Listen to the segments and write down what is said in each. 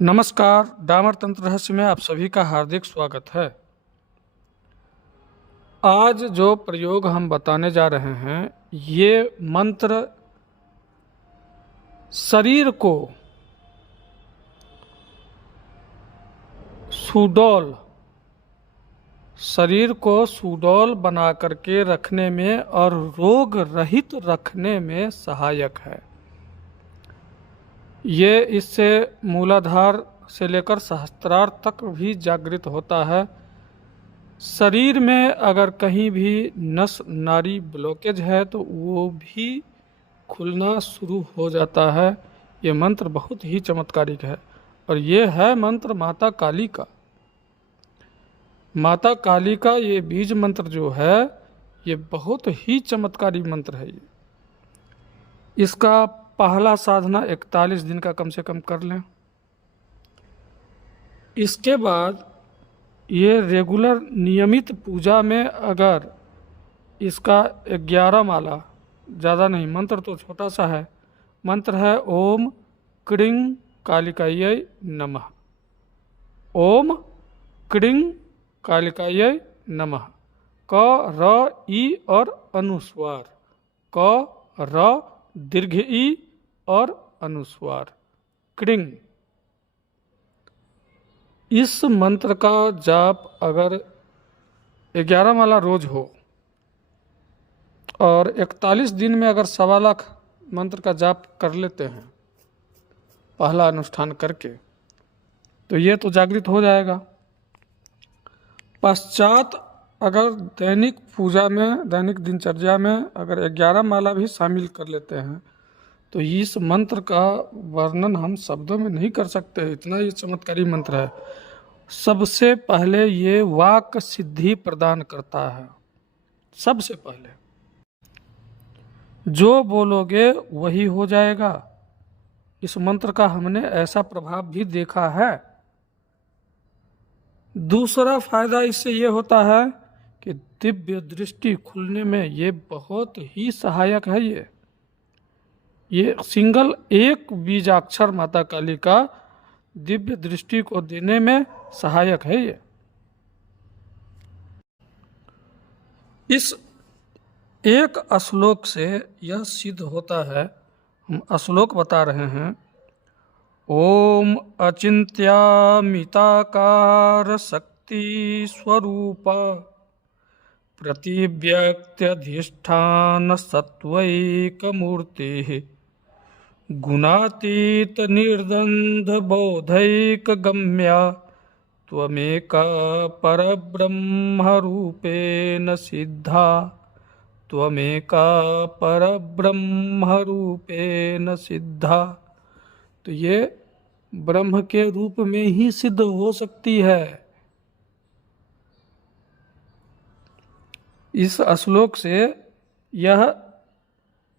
नमस्कार, डामर तंत्र रहस्य में आप सभी का हार्दिक स्वागत है। आज जो प्रयोग हम बताने जा रहे हैं, ये मंत्र शरीर को सुडौल बना करके रखने में और रोग रहित रखने में सहायक है। ये इससे मूलाधार से लेकर सहस्त्रार तक भी जागृत होता है। शरीर में अगर कहीं भी नस नाड़ी ब्लॉकेज है तो वो भी खुलना शुरू हो जाता है। ये मंत्र बहुत ही चमत्कारिक है और ये है मंत्र माता काली का। माता काली का ये बीज मंत्र जो है, ये बहुत ही चमत्कारी मंत्र है। ये इसका पहला साधना 41 दिन का कम से कम कर लें। इसके बाद ये रेगुलर नियमित पूजा में अगर इसका 11 माला, ज़्यादा नहीं, मंत्र तो छोटा सा है। मंत्र है ओम क्रीं कालिकायै नमः। ओम क्रीं कालिकायै नमः। क र ई और अनुस्वार, क र दीर्घ ई और अनुस्वार, क्रीं। इस मंत्र का जाप अगर 11 माला रोज हो और 41 दिन में अगर 1.25 लाख मंत्र का जाप कर लेते हैं पहला अनुष्ठान करके, तो ये तो जागृत हो जाएगा। पश्चात अगर दैनिक पूजा में, दैनिक दिनचर्या में अगर 11 माला भी शामिल कर लेते हैं तो इस मंत्र का वर्णन हम शब्दों में नहीं कर सकते, इतना ये चमत्कारी मंत्र है। सबसे पहले ये वाक सिद्धि प्रदान करता है। सबसे पहले जो बोलोगे वही हो जाएगा। इस मंत्र का हमने ऐसा प्रभाव भी देखा है। दूसरा फायदा इससे ये होता है कि दिव्य दृष्टि खुलने में ये बहुत ही सहायक है। ये सिंगल एक बीजाक्षर माता काली का दिव्य दृष्टि को देने में सहायक है। ये इस एक श्लोक से यह सिद्ध होता है। हम श्लोक बता रहे हैं। ओम अचिंत्यामिताकार शक्ति स्वरूपा प्रतिव्यक्त्यधिष्ठान सत्वैक मूर्ति गुणातीत निर्द्वंद बौधैक गम्या त्वमेका परब्रह्म रूपेण सिद्धा, त्वमेका परब्रह्म रूपेण सिद्धा। तो ये ब्रह्म के रूप में ही सिद्ध हो सकती है। इस श्लोक से यह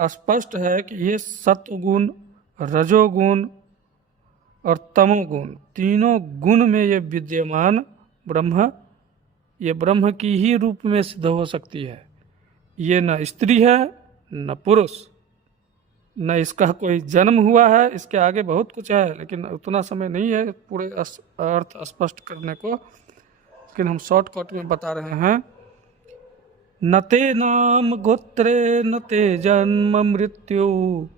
स्पष्ट है कि ये सत्वगुण, रजोगुण और तमोगुण, तीनों गुण में ये विद्यमान ब्रह्म, ये ब्रह्म की ही रूप में सिद्ध हो सकती है। ये न स्त्री है न पुरुष, न इसका कोई जन्म हुआ है। इसके आगे बहुत कुछ है लेकिन उतना समय नहीं है पूरे अर्थ स्पष्ट करने को, लेकिन हम शॉर्टकट में बता रहे हैं। न ते नाम गोत्रे न ते जन्म मृत्यु,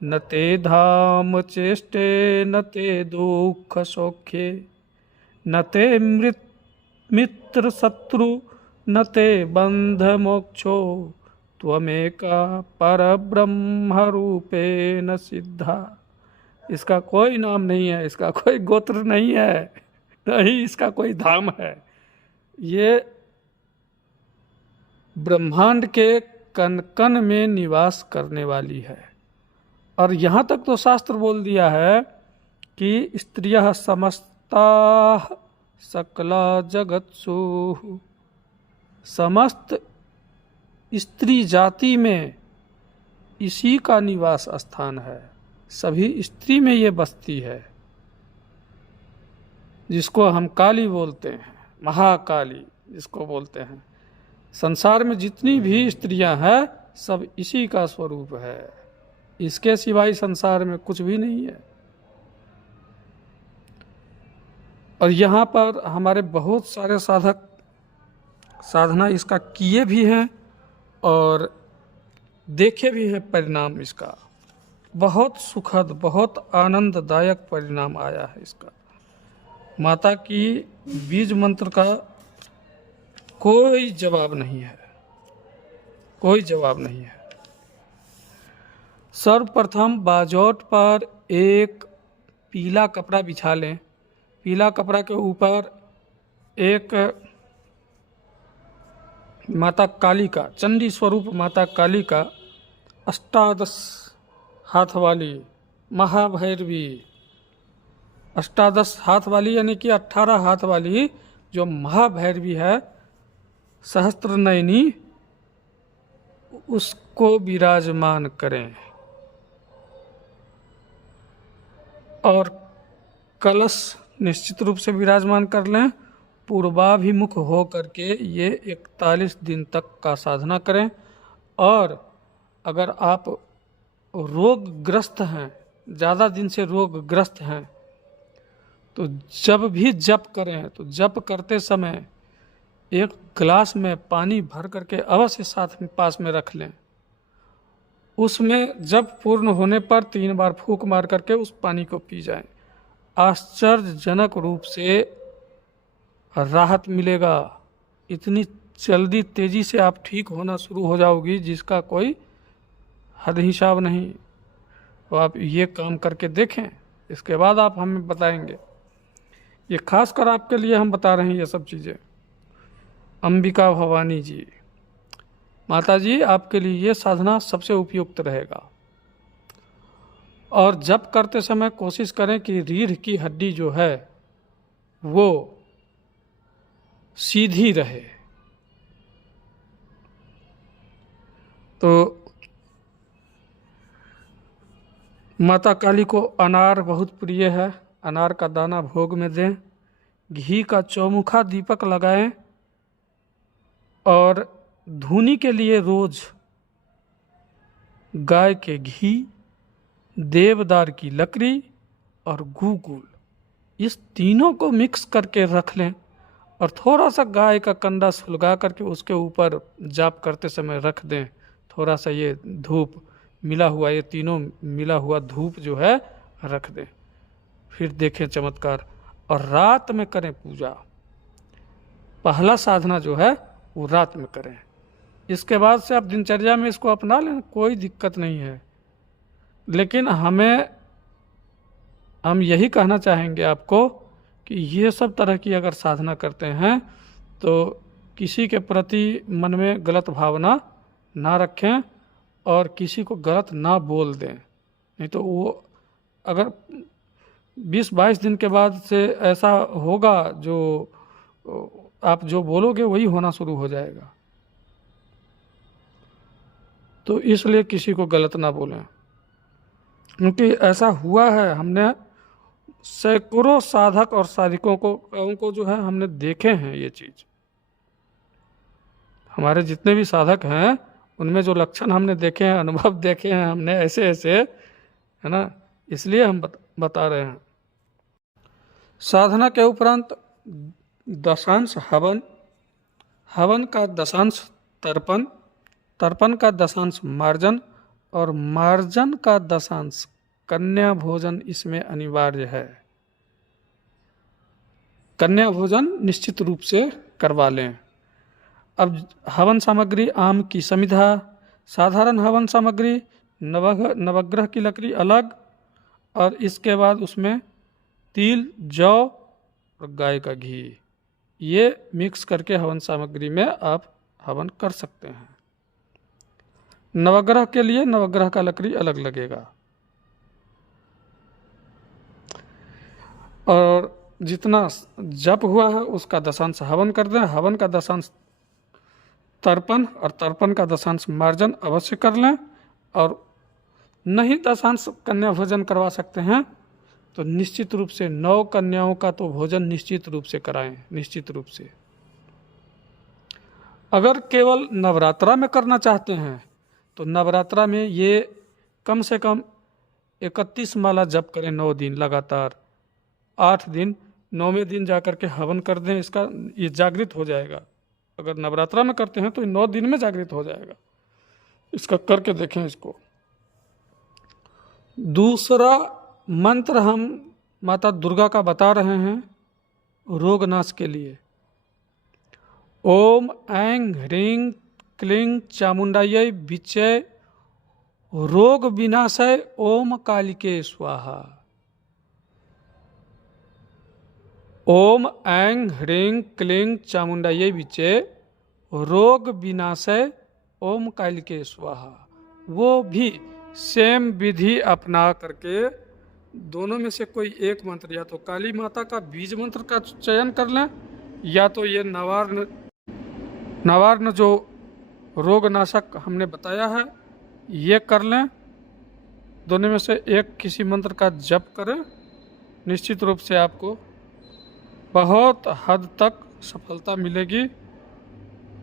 न ते धाम चेष्टे न ते दुख सौख्ये, न ते मित्र शत्रु न ते बंध मोक्षो, त्वमेका परब्रह्म रूपेण सिद्धा। इसका कोई नाम नहीं है, इसका कोई गोत्र नहीं है, नहीं इसका कोई धाम है। ये ब्रह्मांड के कण कण में निवास करने वाली है। और यहाँ तक तो शास्त्र बोल दिया है कि स्त्रियः समस्ताः सकला जगत्सु, समस्त स्त्री जाति में इसी का निवास स्थान है। सभी स्त्री में ये बसती है, जिसको हम काली बोलते हैं, महाकाली जिसको बोलते हैं। संसार में जितनी भी स्त्रियां हैं सब इसी का स्वरूप है। इसके सिवाय संसार में कुछ भी नहीं है। और यहाँ पर हमारे बहुत सारे साधक साधना इसका किए भी हैं और देखे भी हैं परिणाम इसका। बहुत सुखद, बहुत आनंददायक परिणाम आया है इसका। माता की बीज मंत्र का कोई जवाब नहीं है, कोई जवाब नहीं है। सर्वप्रथम बाजोट पर एक पीला कपड़ा बिछा लें। पीला कपड़ा के ऊपर एक माता काली का, चंडी स्वरूप माता काली का 18 हाथ वाली महाभैरवी, 18 हाथ वाली यानी कि 18 हाथ वाली जो महाभैरवी है, सहस्त्र नयनी, उसको विराजमान करें। और कलश निश्चित रूप से विराजमान कर लें। पूर्वाभिमुख हो करके ये 41 दिन तक का साधना करें। और अगर आप रोगग्रस्त हैं, ज़्यादा दिन से रोगग्रस्त हैं, तो जब भी जप करें तो जप करते समय एक गिलास में पानी भर करके अवश्य साथ में पास में रख लें। उसमें जब पूर्ण होने पर 3 बार फूंक मार करके उस पानी को पी जाएं। आश्चर्यजनक रूप से राहत मिलेगा। इतनी जल्दी तेजी से आप ठीक होना शुरू हो जाओगी जिसका कोई हद हिसाब नहीं। तो आप ये काम करके देखें, इसके बाद आप हमें बताएंगे। ये खास कर आपके लिए हम बता रहे हैं ये सब चीज़ें। अंबिका भवानी जी, माता जी आपके लिए ये साधना सबसे उपयुक्त रहेगा। और जप करते समय कोशिश करें कि रीढ़ की हड्डी जो है वो सीधी रहे। तो माता काली को अनार बहुत प्रिय है, अनार का दाना भोग में दें। घी का चौमुखा दीपक लगाएं। और धूनी के लिए रोज गाय के घी, देवदार की लकड़ी और गूगुल, इस तीनों को मिक्स करके रख लें। और थोड़ा सा गाय का कंडा सुलगा करके उसके ऊपर जाप करते समय रख दें। थोड़ा सा ये धूप मिला हुआ, ये तीनों मिला हुआ धूप जो है रख दें। फिर देखें चमत्कार। और रात में करें पूजा। पहला साधना जो है वो रात में करें। इसके बाद से आप दिनचर्या में इसको अपना लें, कोई दिक्कत नहीं है। लेकिन हम यही कहना चाहेंगे आपको कि ये सब तरह की अगर साधना करते हैं तो किसी के प्रति मन में गलत भावना ना रखें और किसी को गलत ना बोल दें। नहीं तो वो अगर 20-22 दिन के बाद से ऐसा होगा जो आप जो बोलोगे वही होना शुरू हो जाएगा। तो इसलिए किसी को गलत ना बोलें, क्योंकि ऐसा हुआ है। हमने सैकड़ों साधक और साधिकों को जो है हमने देखे हैं ये चीज। हमारे जितने भी साधक हैं उनमें जो लक्षण हमने देखे हैं, अनुभव देखे हैं हमने, ऐसे ऐसे, है ना, इसलिए हम बता रहे हैं। साधना के उपरांत दशांश हवन, हवन का दशांश तर्पण, तर्पण का दशांश मार्जन और मार्जन का दशांश कन्या भोजन इसमें अनिवार्य है। कन्या भोजन निश्चित रूप से करवा लें। अब हवन सामग्री आम की समिधा, साधारण हवन सामग्री, नवग्रह की लकड़ी अलग, और इसके बाद उसमें तिल, जौ और गाय का घी, ये मिक्स करके हवन सामग्री में आप हवन कर सकते हैं। नवग्रह के लिए नवग्रह का लकड़ी अलग लगेगा। और जितना जप हुआ है उसका दशांश हवन कर दें। हवन का दशांश तर्पण और तर्पण का दशांश मार्जन अवश्य कर लें। और नहीं दशांश कन्या भोजन करवा सकते हैं तो निश्चित रूप से 9 कन्याओं का तो भोजन निश्चित रूप से कराएं, निश्चित रूप से। अगर केवल नवरात्रा में करना चाहते हैं तो नवरात्रा में ये कम से कम 31 माला जप करें 9 दिन लगातार, 8 दिन 9वें दिन जा कर के हवन कर दें, इसका ये जागृत हो जाएगा। अगर नवरात्रा में करते हैं तो 9 दिन में जागृत हो जाएगा। इसका करके देखें इसको। दूसरा मंत्र हम माता दुर्गा का बता रहे हैं रोग नाश के लिए। ओम ऐं ह्रीं क्लीं चामुंडायै विचय रोग विनाशय ओम कालिके स्वाहा। ओम ऐं ह्रीं क्लीं चामुंडायै विचय रोग विनाशय ओम कालिके स्वाहा। वो भी सेम विधि अपना करके दोनों में से कोई एक मंत्र, या तो काली माता का बीज मंत्र का चयन कर लें, या तो ये नवार्न जो रोग नाशक हमने बताया है ये कर लें। दोनों में से एक किसी मंत्र का जप करें, निश्चित रूप से आपको बहुत हद तक सफलता मिलेगी।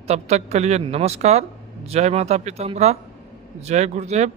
तब तक के लिए नमस्कार। जय माता पीताम्बरा, जय गुरुदेव।